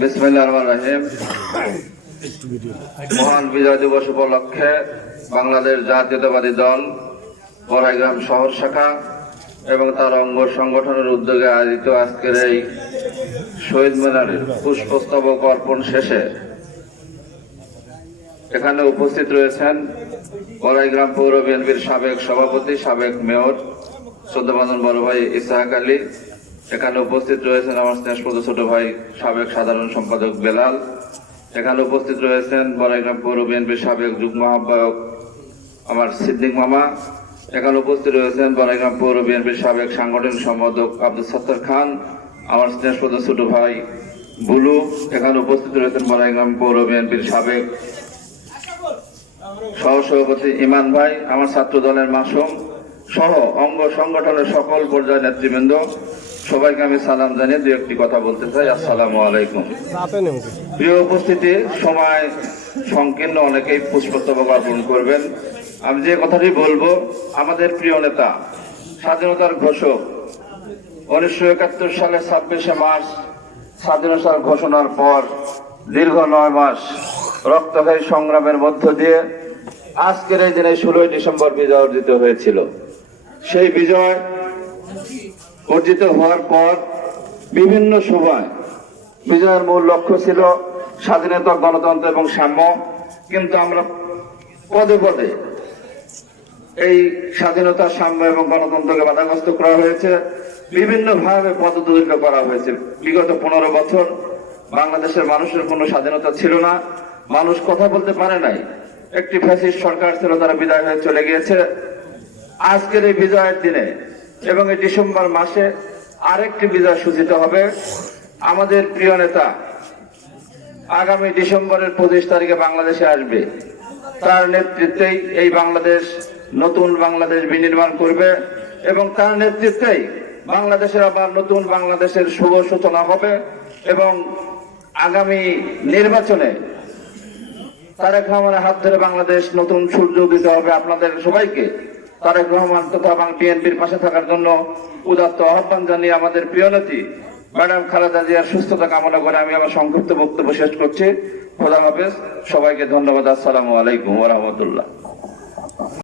বিসমিল্লাহির রহমানির রহিম। মহান বিজয় দিবস উপলক্ষে বাংলাদেশ জাতীয়তাবাদী দল বড়াইগ্রাম শহর শাখা এবং তার অঙ্গ সংগঠনের উদ্যোগে আয়োজিত আজকের এই শহীদ মিনারের পুষ্পস্তবক অর্পণ শেষে এখানে উপস্থিত রয়েছেন বড়াইগ্রাম পৌর বিএনপির সাবেক সভাপতি, সাবেক মেয়র শ্রদ্ধাভাজন বড় ভাই ইসহাক আলী। এখানে উপস্থিত রয়েছেন আমার স্নেহস্পদ ছোট ভাই সাবেক সাধারণ সম্পাদক বেলাল। এখানে উপস্থিত রয়েছেন বড়াইগ্রাম পৌর বিএনপির সাবেক যুগ্ম আহ্বায়ক আমার সিদ্দিক মামা। এখানে উপস্থিত রয়েছেন বড়াইগ্রাম পৌর বিএনপির সাবেক সাংগঠনিক সম্পাদক আব্দুল সত্তার খান, আমার স্নেহস্পদ ছোট ভাই বুলু। এখানে উপস্থিত রয়েছেন বড়াইগ্রাম পৌর বিএনপির সাবেক সহসভাপতি ইমান ভাই, আমার ছাত্র দলের মাসুম সহ অঙ্গ সংগঠনের সকল পর্যায়ের নেতৃবৃন্দ। সবাইকে আমি সালাম জানিয়ে দু একটি কথা বলতে চাই। আসসালামু আলাইকুম। প্রিয় উপস্থিতি, সময় সংকীর্ণ, অনেকেই পুষ্পস্তবক অর্পণ করবেন। আমি যে কথাটি বলবো, আমাদের প্রিয় নেতা, স্বাধীনতার ঘোষক, 1971 সালে 26শে মার্চ স্বাধীনতার ঘোষণার পর দীর্ঘ 9 মাস রক্তক্ষয়ী সংগ্রামের মধ্য দিয়ে আজকের এই দিনে 16ই ডিসেম্বর বিজয় অর্জিত হয়েছিল। সেই বিজয় অর্জিত হওয়ার পর বিভিন্ন সময় বিজয়ের মূল লক্ষ্য ছিল স্বাধীনতা, গণতন্ত্র এবং সাম্য। কিন্তু আমরা পদে পদে এই স্বাধীনতা, সাম্য এবং গণতন্ত্রকে বাধাগ্রস্ত করা হয়েছে, বিভিন্নভাবে পদদলিত করা হয়েছে। বিগত 15 বছর বাংলাদেশের মানুষের কোনো স্বাধীনতা ছিল না, মানুষ কথা বলতে পারে নাই। একটি ফ্যাসিস্ট সরকার ছিল, তারা বিদায় হয়ে চলে গিয়েছে। আজকের এই বিজয়ের দিনে এবং এই ডিসেম্বর মাসে আরেকটি বিজয় সূচিত হবে। আমাদের প্রিয় নেতা আগামী ডিসেম্বরের 25 তারিখে বাংলাদেশে আসবে। তার নেতৃত্বেই এই বাংলাদেশ নতুন বাংলাদেশ বিনির্মাণ করবে এবং তার নেতৃত্বেই বাংলাদেশের আবার নতুন বাংলাদেশের শুভ সূচনা হবে। এবং আগামী নির্বাচনে তারেক রহমানের হাত ধরে বাংলাদেশ নতুন সূর্য উদিত হবে। আপনাদের সবাইকে তারেক রহমান তথা বিএনপির পাশে থাকার জন্য উদাত্ত আহ্বান জানিয়ে আমাদের প্রিয় নেত্রী ম্যাডাম খালেদা জিয়ার সুস্থতা কামনা করে আমি আমার সংক্ষিপ্ত বক্তব্য শেষ করছি। খোদা হাফেজ, সবাইকে ধন্যবাদ। আসসালামু আলাইকুম ওয়া রাহমাতুল্লাহ।